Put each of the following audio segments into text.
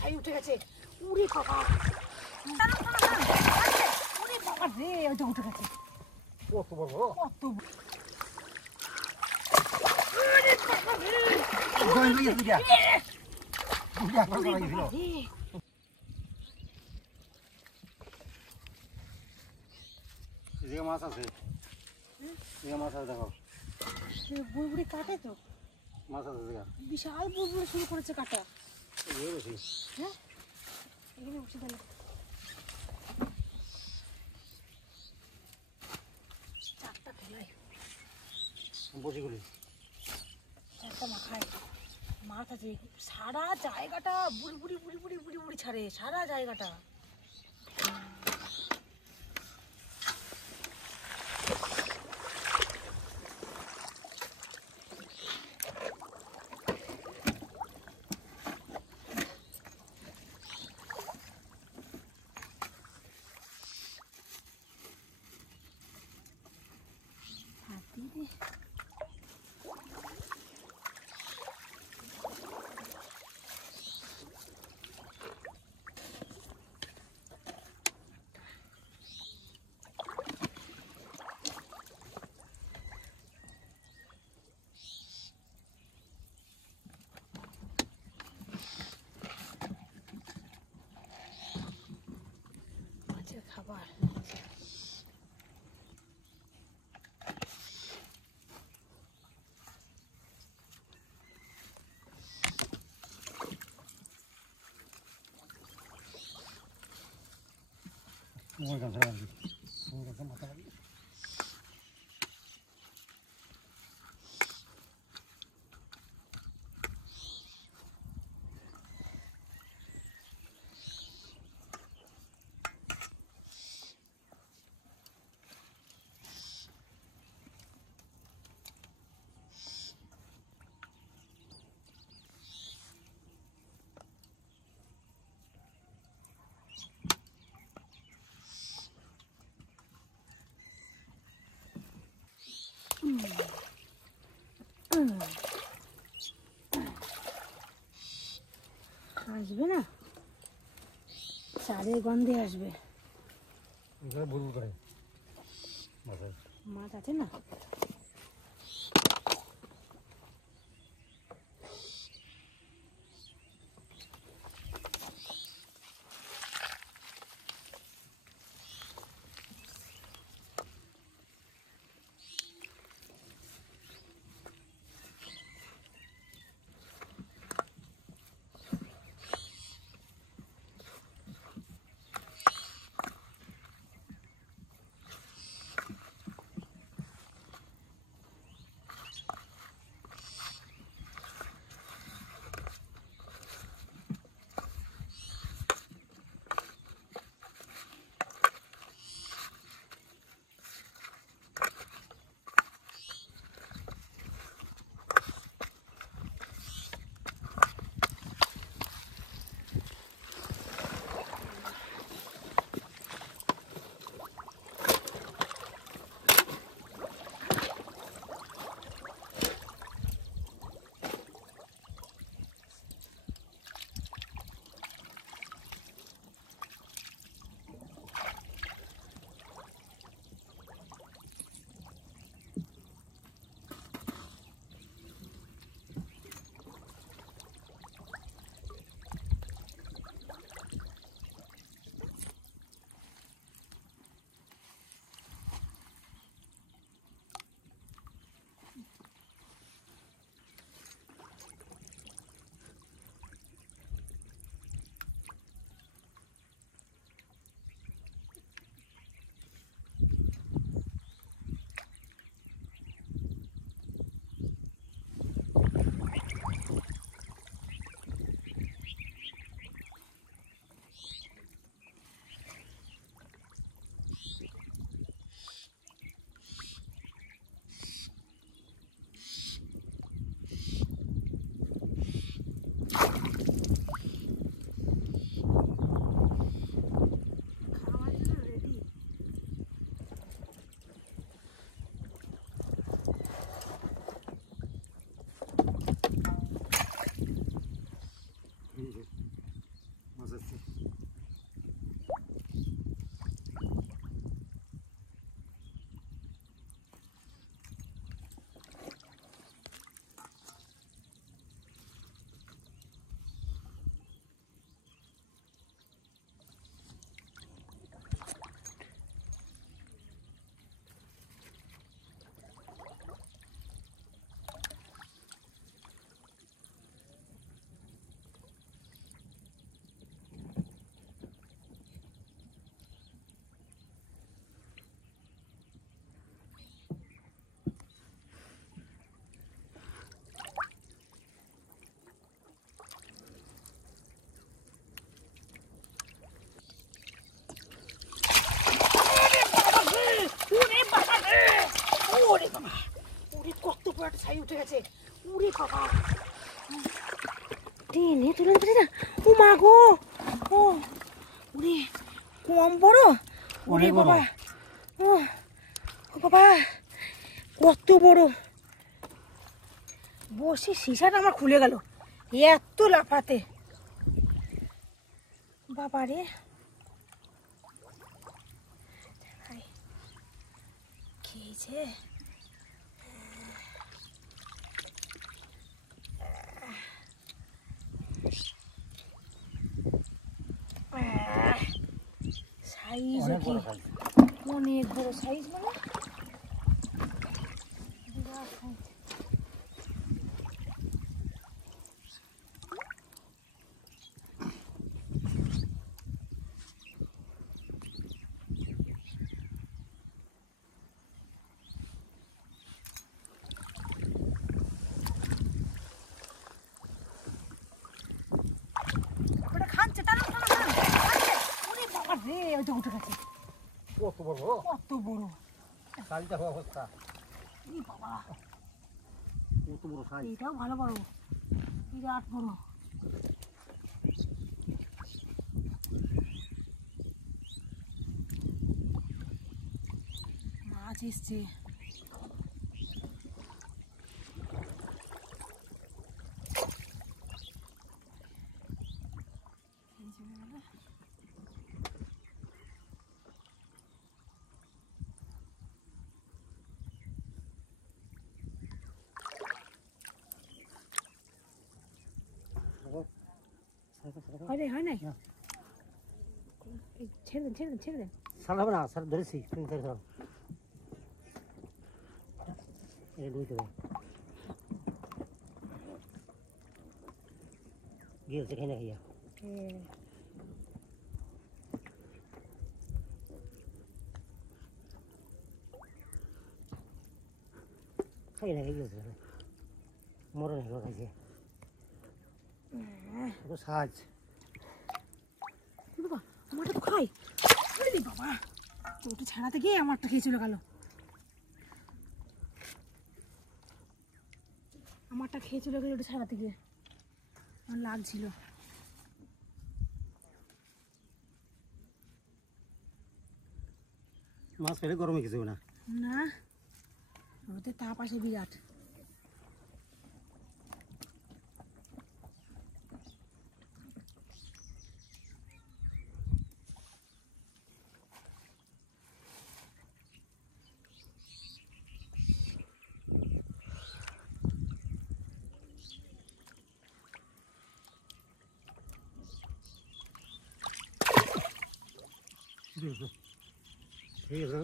ছাই উঠে গেছে। উড়ে বাবা, উড়ে বাবা রে, ওইটা উঠে গেছে। কত বড়, কত মাছ আছে, মাছ আছে দেখো, বুড়বুড়ি কাটে তো, মাছ আছে বিশাল বুড়বুড়ি শুরু করেছে কাটা। হ্যাঁ এখানে বসে তাহলে চারটা ফেলাই, বসে করি চারটা মাথায় মাছ আছে। সারা জায়গাটা বুড়ি বুড়ি বুড়ি বুড়ি বুড়ি বুড়ি ছাড়ে, সারা জায়গাটা। মাছের খাবার মাথা আসবে না, চারের গন্ধে আসবে। মাছ আছে না, ছাই উঠে গেছে। উরে বাবা, টেনে তুলে পারি না। ও মা গো, ও উরে কম বড়। উরে অনেক বড়। বাবা, ও ও বাবা কত বড়। বসে সিসাটা আমার খুলে গেল এত লাফাতে। বাবা রে, খেয়েছে। সাইজ অনেক কি বড় সাইজ। অনেক বড় সাইজ, মানে বিরাট সাইজ। ওটা খাচ্ছে, টানো টানো টানো, খাচ্ছে। ওরে বাবা রে, ওই তো উঠে গেছে। কত বড়, কত বড় সাইজটা অবস্থা। ই বাবা, কত বড় সাইজ। এটাও ভালো বড়, বিরাট বড়। মাছ এসছে। হয় নাই? না। এই ছেড়ে দেন, ছেড়ে দেন, ছেড়ে দেন। সার হবে না, সার ধরেছি তুমি ধরে ধরো। এই দুই দেবে গিয়েছে খাই না খাইয়া। খাই না খাই গিয়েছে মরণ হলো খাইছে। তো সাজ বাবা, আমারটা তো খাই। আরে বাবা, ওটা ছাড়াতে গিয়ে আমারটা খেয়ে চলে গেল। আমারটা খেয়ে চলে গেল ওটা ছাড়াতে গিয়ে, আমার লাগছিল। মাছ পেলে গরমে কিছু না। না, ওতে তাপ আসে বিরাট। ঠিক আছে,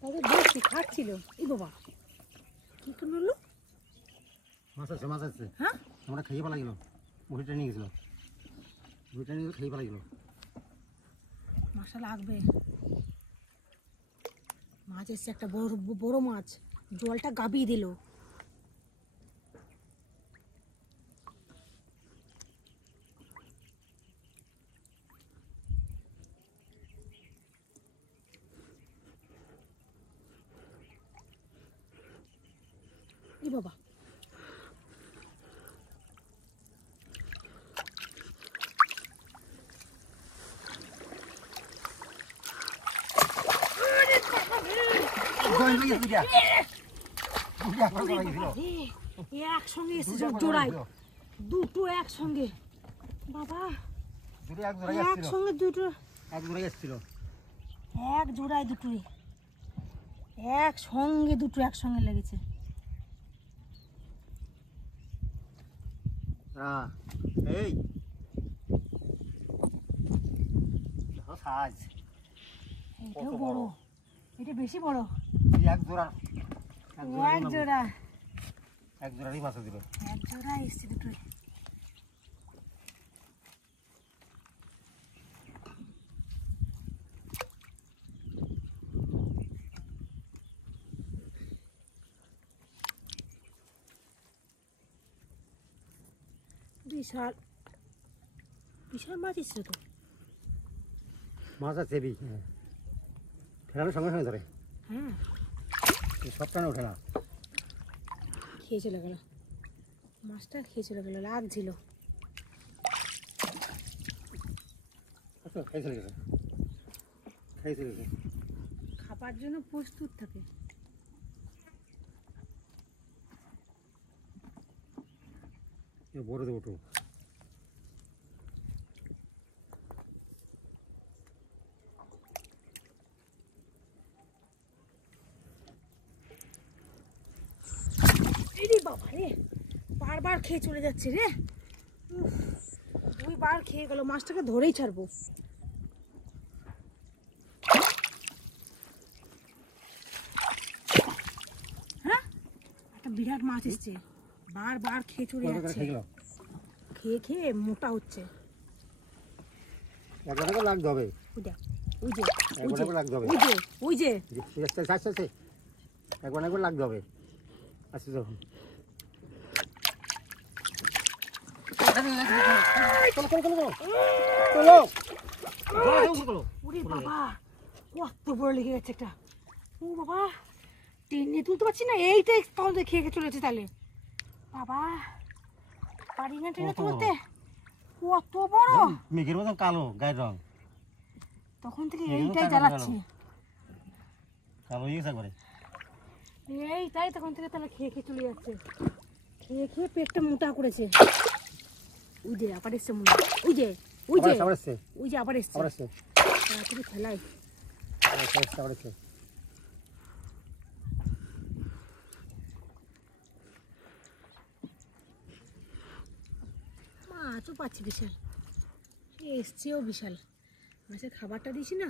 তাদের বেশি খাচ্ছিল। এই বাবা, কি করলো? মাছ আছে, মাছ আছে। হ্যাঁ, আমরা খাইয়ে পালা গেল, মুড়িটা নিয়ে গেছিল, মুড়িটা নিয়ে খাইয়ে পালা গেল। মাছটা লাগবে। মাছ এসছে একটা বড় বড় মাছ, জলটা গাবিয়ে দিল। এই বাবা, একসঙ্গে এসেছে জোড়ায়, দুটো একসঙ্গে। বাবা, একসঙ্গে দুটো, এক জোড়াই এসেছিল। এক জোড়ায় দুটোই একসঙ্গে, দুটো একসঙ্গে লেগেছে। এই সাজ এটাও বড়, এটা বেশি বড়। এক জোড়া, এক জোড়া, এক জোড়ারই মাছ দিবে। এক জোড়া এসছে দুটোই। বিশাল বিশাল মাছ এসছে তো। মাছ আছে বি, ফেরানোর সঙ্গে সঙ্গে ধরে। হ্যাঁ, সব টানে ওঠে না। খেয়ে চলে গেল, মাছটা খেয়ে চলে গেল, লাগছিল। আচ্ছা খাই চলে গেছে, খাই চলে গেছে। খাবার জন্য প্রস্তুত থাকে। বড় দেবো তো বাবা রে, বারবার খেয়ে চলে যাচ্ছে রে। উফ, 2 বার খেয়ে গেল, মাছটাকে ধরেই ছাড়বো। হ্যাঁ, একটা বিরাট মাছ এসছে, বারবার খেয়ে চলে যাচ্ছে, খেয়ে খেয়ে মোটা হচ্ছে। একবার লাগতে হবে, ওই যে ওই যে একবার লাগতে হবে, ওই যে ওই যে আচ্ছা একবার লাগতে হবে। আচ্ছা যখন ওরে বাবা, কত বড় লেগে গেছে একটা। ও বাবা, টেনে তুলতে পারছি না, এইটাই তাহলে খেয়ে চলেছে। তাহলে বাবা পারি না টেনে তুলতে, কত বড়। মেঘের মতন কালো গায়ের রং, তখন থেকে এইটাই জ্বালাচ্ছি, কালো হয়ে গেছে একবারে। এইটাই তখন থেকে তাহলে খেয়ে খেয়ে চলে যাচ্ছে, খেয়ে খেয়ে পেটটা মোটা করেছে। ওই যে আবার এসছে মনে হয়, ওই যে ওই যে ওই যে আবার এসছে, তাড়াতাড়ি ফেলাই। মাছও পাচ্ছি বিশাল, এসছেও বিশাল। মাছের খাবারটা দিছি না,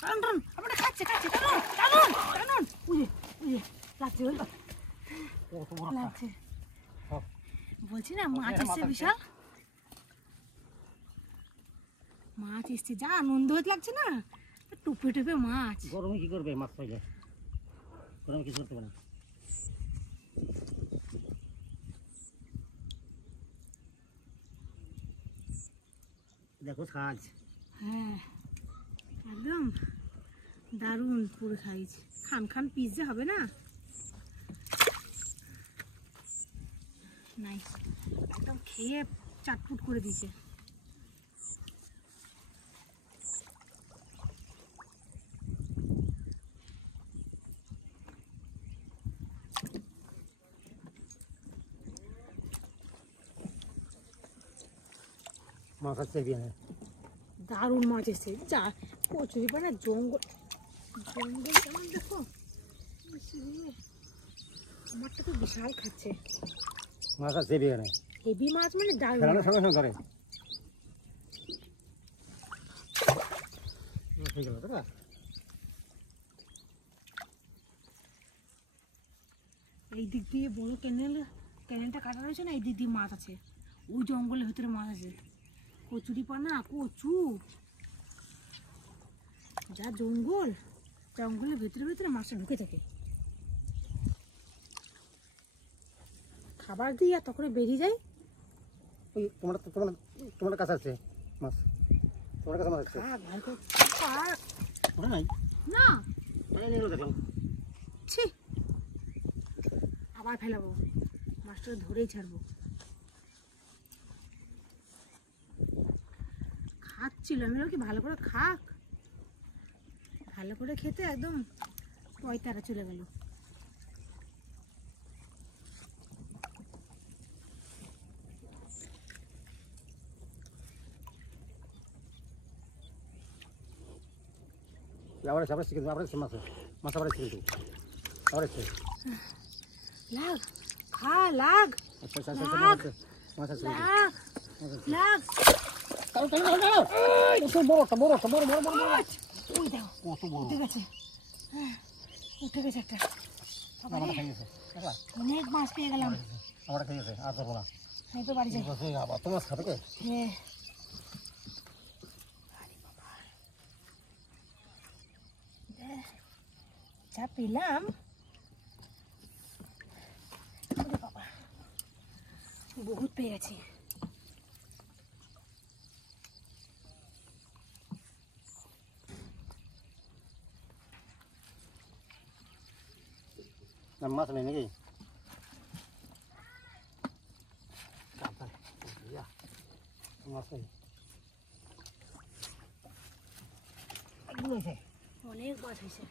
টান টান আমরা খাচ্ছে খাচ্ছে, টানুন টানুন টানুন। ওই যে লাগছে, লাগছে। বলছি না মাছ এসছে বিশাল, মাছ এসছে, যা আনন্দ হতে লাগছে না। টুপে টুপে মাছ। গরমে কি করবে, মাছ পাইলে গরমে কিছু করতে পারে না। দেখো সাজ, হ্যাঁ একদম দারুণ পুরো সাইজ। খান খান পিস যে হবে না, নাই একদম খেয়ে চাটপুট করে দিয়েছে। মাছ আছে বিয়ে, দারুণ মাছ এসছে। যা কচুরি পানা, জঙ্গল জঙ্গল কেমন দেখো, আমারটা তো বিশাল খাচ্ছে। মাছ আছে বিয়ে, হেভি মাছ মানে দারুণ। সঙ্গে সঙ্গে ধরে এই দিক দিয়ে বড় ক্যানেলটা কাটা রয়েছে না, এই দিক দিয়ে মাছ আছে, ওই জঙ্গলের ভিতরে মাছ আছে। কচুরি পানা, কচু, যা জঙ্গল, জঙ্গলের ভিতরে ভিতরে মাছটা ঢুকে থাকে। খাবার দিই আর তখন বেরিয়ে যায়। ওই তোমার তোমার তোমার কাছে আছে মাছ, তোমার কাছে মাছ আছে ওটা নাই না, নিয়ে দেখলাম। ছি, আবার ফেলাবো, মাছটা ধরেই ছাড়বো। খাচ্ছিল, আমি কি ভালো করে খাক, ভালো করে খেতে একদম পয়তারা চলে গেল। আবার আবার শিখে আবার মাছ মাছ আবার শিখে আবার লাগ খা, লাগ আচ্ছা আচ্ছা লাগ মাছ আছে লাগ লাগ। কালো কালো কালো বড় বড় বড় বড় বড় ওই দেখো কত বড় উঠে গেছে, হ্যাঁ উঠে গেছে একটা। আমার খাই গেছে, অনেক মাছ পেয়ে গেলাম। আমার খাই গেছে, আর যাবো না, এই তো বাড়ি যাই। আবার তো মাছ খাবে কে? হ্যাঁ যা পেলাম, বাবা বহুত পেয়ে গেছি। মাছ নেই নাকি? মাছ হয়েছে। অনেক মাছ হয়েছে